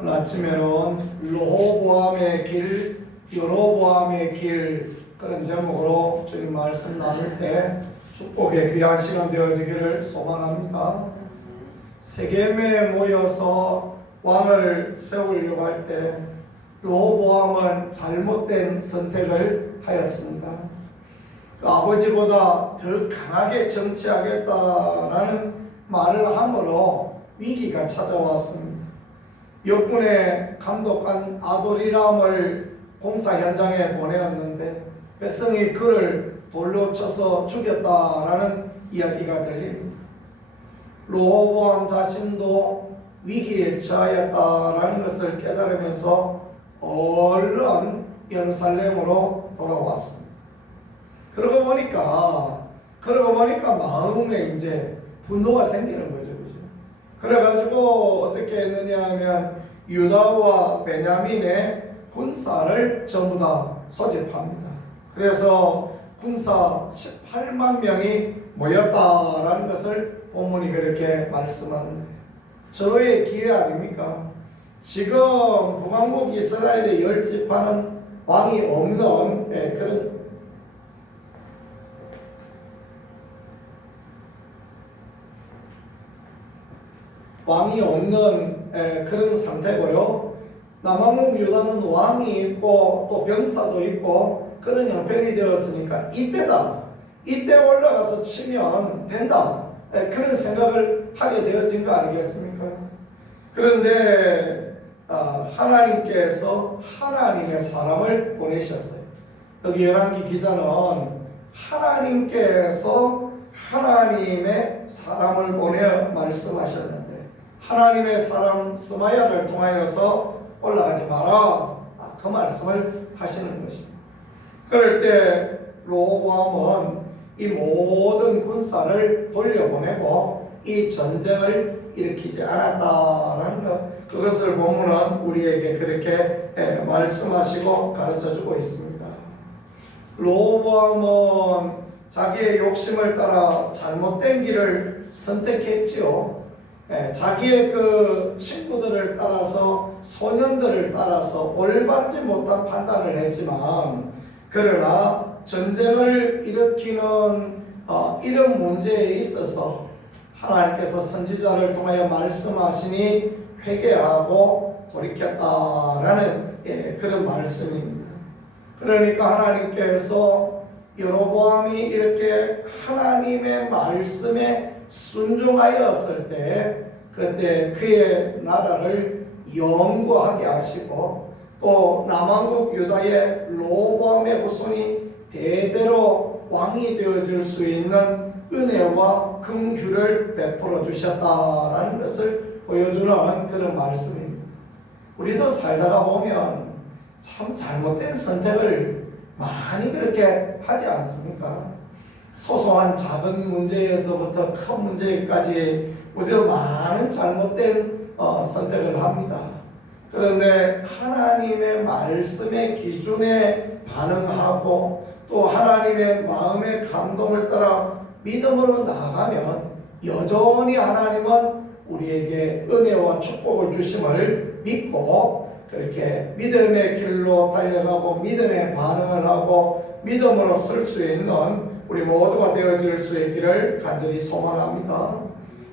오늘 아침에는 르호보암의 길, 여로보암의 길 그런 제목으로 주님 말씀 나눌 때 축복의 귀한 시간 되어지기를 소망합니다. 세겜에 모여서 왕을 세우려고 할 때 르호보암은 잘못된 선택을 하였습니다. 그 아버지보다 더 강하게 정치하겠다라는 말을 함으로 위기가 찾아왔습니다. 역군의 감독관 아도리람을 공사 현장에 보내었는데 백성이 그를 돌로 쳐서 죽였다라는 이야기가 들립니다. 르호보암 자신도 위기에 처하였다라는 것을 깨달으면서 얼른 예루살렘으로 돌아왔습니다. 그러고 보니까 마음에 이제 분노가 생기는 거죠. 그래가지고 어떻게 했느냐 하면 유다와 베냐민의 군사를 전부 다 소집합니다. 그래서 군사 18만 명이 모였다라는 것을 본문이 그렇게 말씀하는데 절호의 기회 아닙니까? 지금 북왕국 이스라엘의 10지파는 왕이 없는 그런 그런 상태고요. 남왕국 유다는 왕이 있고 또 병사도 있고 그런 형편이 되었으니까 이때다. 이때 올라가서 치면 된다. 그런 생각을 하게 되어진 거 아니겠습니까? 그런데 하나님께서 하나님의 사람을 보내셨어요. 여기 열왕기 기자는 하나님께서 하나님의 사람을 보내 말씀하셨는데 하나님의 사람 스마야를 통하여서 올라가지 마라. 그 말씀을 하시는 것입니다. 그럴 때 르호보암은 이 모든 군사를 돌려보내고 이 전쟁을 일으키지 않았다라는 것, 그것을 본문은 우리에게 그렇게 말씀하시고 가르쳐주고 있습니다. 르호보암은 자기의 욕심을 따라 잘못된 길을 선택했지요. 자기의 그 친구들을 따라서 소년들을 따라서 올바르지 못한 판단을 했지만 그러나 전쟁을 일으키는 이런 문제에 있어서 하나님께서 선지자를 통하여 말씀하시니 회개하고 돌이켰다라는 그런 말씀입니다. 그러니까 하나님께서 여로보암이 이렇게 하나님의 말씀에 순종하였을 때 그때 그의 나라를 영구하게 하시고 또 남왕국 유다의 르호보암의 후손이 대대로 왕이 되어질 수 있는 은혜와 긍휼을 베풀어 주셨다라는 것을 보여주는 그런 말씀입니다. 우리도 살다가 보면 참 잘못된 선택을 많이 그렇게 하지 않습니까? 소소한 작은 문제에서부터 큰 문제까지 우리도 많은 잘못된 선택을 합니다. 그런데 하나님의 말씀의 기준에 반응하고 또 하나님의 마음의 감동을 따라 믿음으로 나아가면 여전히 하나님은 우리에게 은혜와 축복을 주심을 믿고 그렇게 믿음의 길로 달려가고 믿음의 반응을 하고 믿음으로 쓸 수 있는 우리 모두가 되어질 수 있기를 간절히 소망합니다.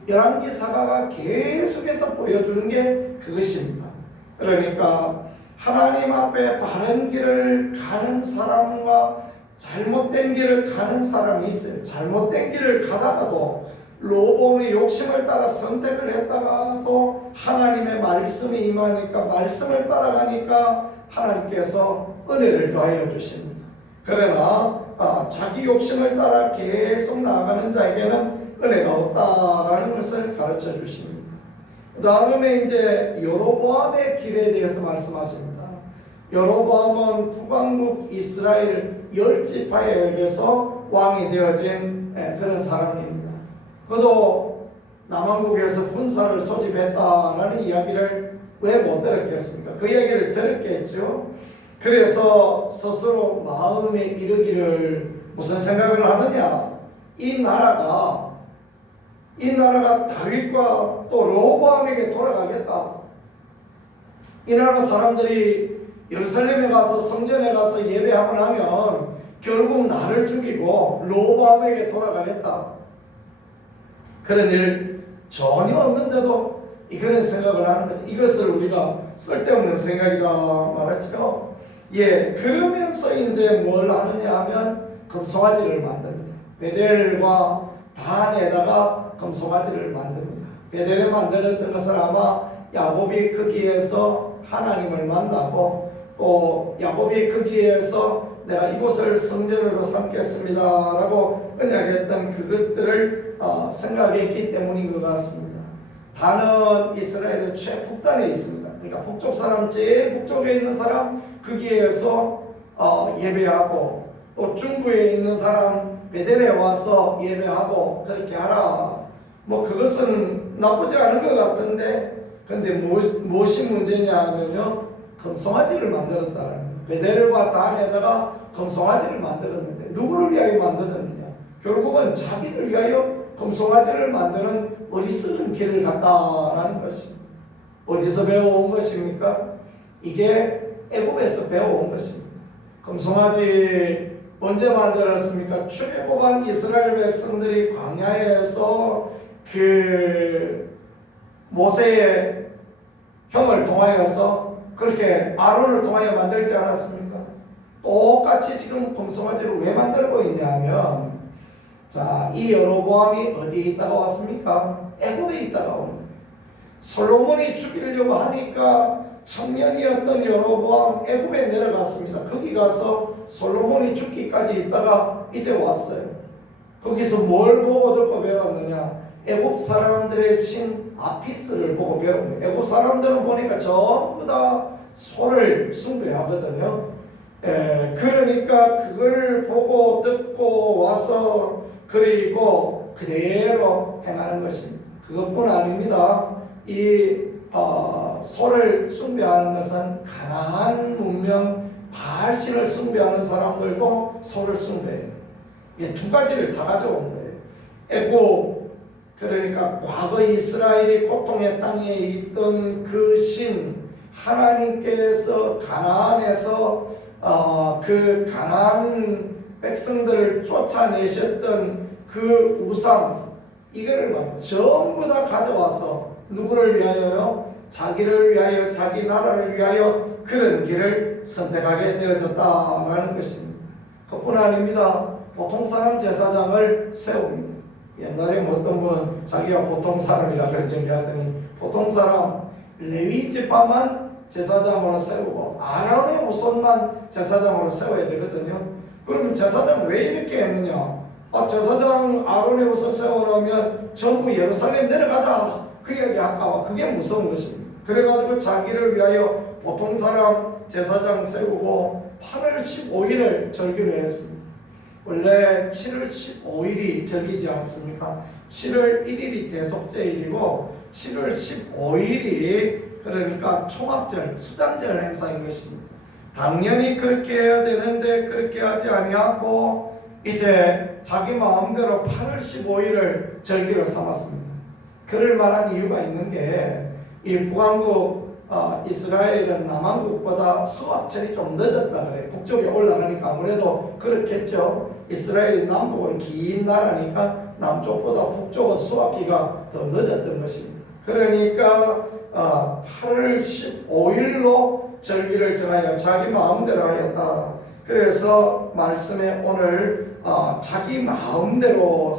열왕기 사가가 계속해서 보여주는 게 그것입니다. 그러니까 하나님 앞에 바른 길을 가는 사람과 잘못된 길을 가는 사람이 있어요. 잘못된 길을 가다가도 르호보암의 욕심을 따라 선택을 했다가도 하나님의 말씀이 임하니까 말씀을 따라가니까 하나님께서 은혜를 더하여 주십니다. 그러나 자기 욕심을 따라 계속 나아가는 자에게는 은혜가 없다라는 것을 가르쳐 주십니다. 그 다음에 이제 여로보암의 길에 대해서 말씀하십니다. 여로보암은 북왕국 이스라엘 10지파에게서 왕이 되어진 그런 사람입니다. 그도 남왕국에서 군사를 소집했다라는 이야기를 왜 못 들었겠습니까? 그 이야기를 들었겠죠. 그래서 스스로 마음에 이르기를 무슨 생각을 하느냐? 이 나라가 다윗과 또 르호보암에게 돌아가겠다. 이 나라 사람들이 예루살렘에 가서 성전에 가서 예배하고 나면 결국 나를 죽이고 로보암에게 돌아가겠다. 그런 일 전혀 없는데도 그런 생각을 하는 거죠. 이것을 우리가 쓸데없는 생각이다 말하죠. 예, 그러면서 이제 뭘 하느냐 하면 금송아지를 만듭니다. 베델과 단에다가 금송아지를 만듭니다. 베델에 만들었던 것을 아마 야곱이 거기에서 하나님을 만나고 또 야곱이 거기에서 내가 이곳을 성전으로 삼겠습니다 라고 언약했던 그것들을 생각했기 때문인 것 같습니다. 단은 이스라엘의 최북단에 있습니다. 그러니까 북쪽 사람, 제일 북쪽에 있는 사람 거기에서 예배하고 또 중부에 있는 사람 베델에 와서 예배하고 그렇게 하라. 뭐 그것은 나쁘지 않은 것 같은데, 근데 무엇이 문제냐 하면요, 금송아지를 만들었다는 거예요. 베델과 단에다가 금송아지를 만들었는데 누구를 위하여 만들었느냐? 결국은 자기를 위하여 금송아지를 만드는 어리석은 길을 갔다라는 것입니다. 어디서 배워온 것입니까? 이게 애굽에서 배워온 것입니다. 금송아지 언제 만들었습니까? 출애굽한 이스라엘 백성들이 광야에서 그 모세의 형을 통하여서 그렇게 아론을 통하여 만들지 않았습니까? 똑같이 지금 금송아지를 왜 만들고 있냐면, 자, 이 여로보암이 어디에 있다가 왔습니까? 애굽에 있다가 옵니다. 솔로몬이 죽이려고 하니까 청년이었던 여로보암 애굽에 내려갔습니다. 거기 가서 솔로몬이 죽기까지 있다가 이제 왔어요. 거기서 뭘 보고 듣고 배웠느냐? 애굽 사람들의 신 아피스를 보고 배웁니다. 애굽 사람들은 보니까 전부 다 소를 숭배하거든요. 그러니까 그걸 보고 듣고 와서 그리고 그대로 행하는 것입니다. 그것뿐 아닙니다. 이 소를 숭배하는 것은 가나안 문명 바알신을 숭배하는 사람들도 소를 숭배해요. 이 두 가지를 다 가져온 거예요. 애굽, 그러니까 과거 이스라엘이 고통의 땅에 있던 그 신 하나님께서 가나안에서 그 가나안 백성들을 쫓아내셨던 그 우상, 이거를 막 전부 다 가져와서 누구를 위하여요? 자기를 위하여, 자기 나라를 위하여 그런 길을 선택하게 되어졌다라는 것입니다. 그뿐 아닙니다. 보통 사람 제사장을 세웁니다. 옛날에 어떤 분 자기가 보통 사람이라 그런 얘기하더니 보통 사람 레위 지파만 제사장으로 세우고 아론의 후손만 제사장으로 세워야 되거든요. 그러면 제사장 왜 이렇게 했느냐? 제사장 아론의 후손 세워놓으면 전부 예루살렘 내려가자, 그 이야기 할까봐 그게 무서운 것입니다. 그래가지고 자기를 위하여 보통 사람 제사장 세우고 8월 15일을 절기로 했습니다. 원래 7월 15일이 절기지 않습니까? 7월 1일이 대속제일이고 7월 15일이 그러니까 총합절, 수장절 행사인 것입니다. 당연히 그렇게 해야 되는데 그렇게 하지 아니하고 이제 자기 마음대로 8월 15일을 절기로 삼았습니다. 그럴 만한 이유가 있는 게 이 북왕국 이스라엘은 남왕국보다 수확철이 좀 늦었다 그래요. 북쪽에 올라가니까 아무래도 그렇겠죠. 이스라엘이 남북으로 긴 나라니까 남쪽보다 북쪽은 수확기가 더 늦었던 것입니다. 그러니까 8월 15일로 절기를 정하여 자기 마음대로 하였다. 그래서 말씀에 오늘 자기 마음대로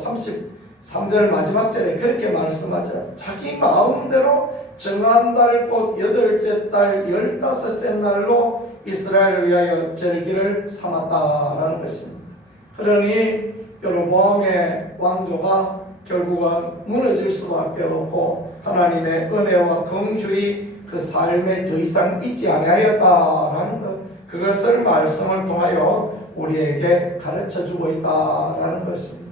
33절 마지막 절에 그렇게 말씀하죠. 자기 마음대로 정한 달 곧 8째 달 15째 날로 이스라엘을 위하여 절기를 삼았다라는 것입니다. 그러니 여로보암의 왕조가 결국은 무너질 수밖에 없고 하나님의 은혜와 긍휼이 그 삶에 더 이상 있지 아니하였다라는 것, 그것을 말씀을 통하여 우리에게 가르쳐주고 있다라는 것입니다.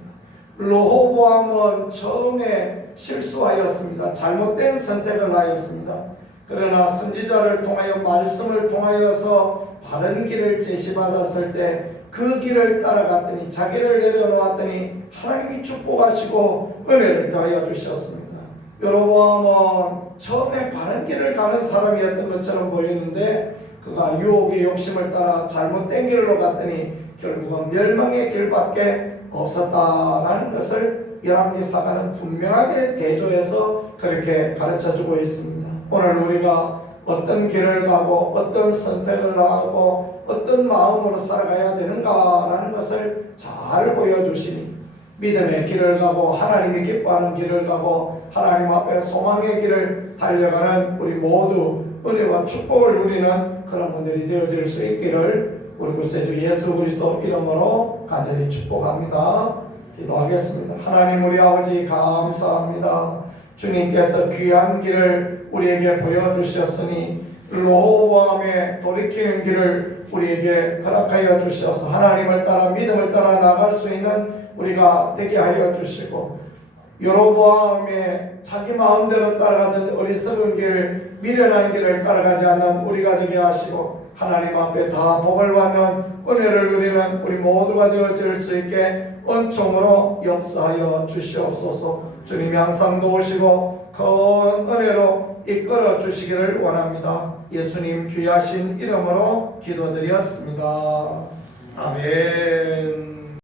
르호보암은 처음에 실수하였습니다. 잘못된 선택을 하였습니다. 그러나 선지자를 통하여 말씀을 통하여서 바른 길을 제시받았을 때 그 길을 따라갔더니 자기를 내려놓았더니 하나님이 축복하시고 은혜를 더하여 주셨습니다. 여로보암은 처음에 바른 길을 가는 사람이었던 것처럼 보이는데 그가 유혹의 욕심을 따라 잘못된 길로 갔더니 결국은 멸망의 길밖에 없었다라는 것을 열왕기사가는 분명하게 대조해서 그렇게 가르쳐주고 있습니다. 오늘 우리가 어떤 길을 가고 어떤 선택을 하고 어떤 마음으로 살아가야 되는가라는 것을 잘 보여주시니 믿음의 길을 가고 하나님이 기뻐하는 길을 가고 하나님 앞에 소망의 길을 달려가는 우리 모두 은혜와 축복을 누리는 그런 분들이 되어질 수 있기를 우리 구세주 예수 그리스도 이름으로 간절히 축복합니다. 기도하겠습니다. 하나님 우리 아버지 감사합니다. 주님께서 귀한 길을 우리에게 보여주셨으니 로보암에 돌이키는 길을 우리에게 허락하여 주셔서 하나님을 따라 믿음을 따라 나갈 수 있는 우리가 되게 하여 주시고 여로보암의 자기 마음대로 따라가던 어리석은 길, 미련한 길을 따라가지 않는 우리가 되게 하시고 하나님 앞에 다 복을 받는 은혜를 누리는 우리 모두가 되어질 수 있게 은총으로 역사하여 주시옵소서. 주님이 항상 도우시고 큰 은혜로 이끌어 주시기를 원합니다. 예수님 귀하신 이름으로 기도드렸습니다. 아멘.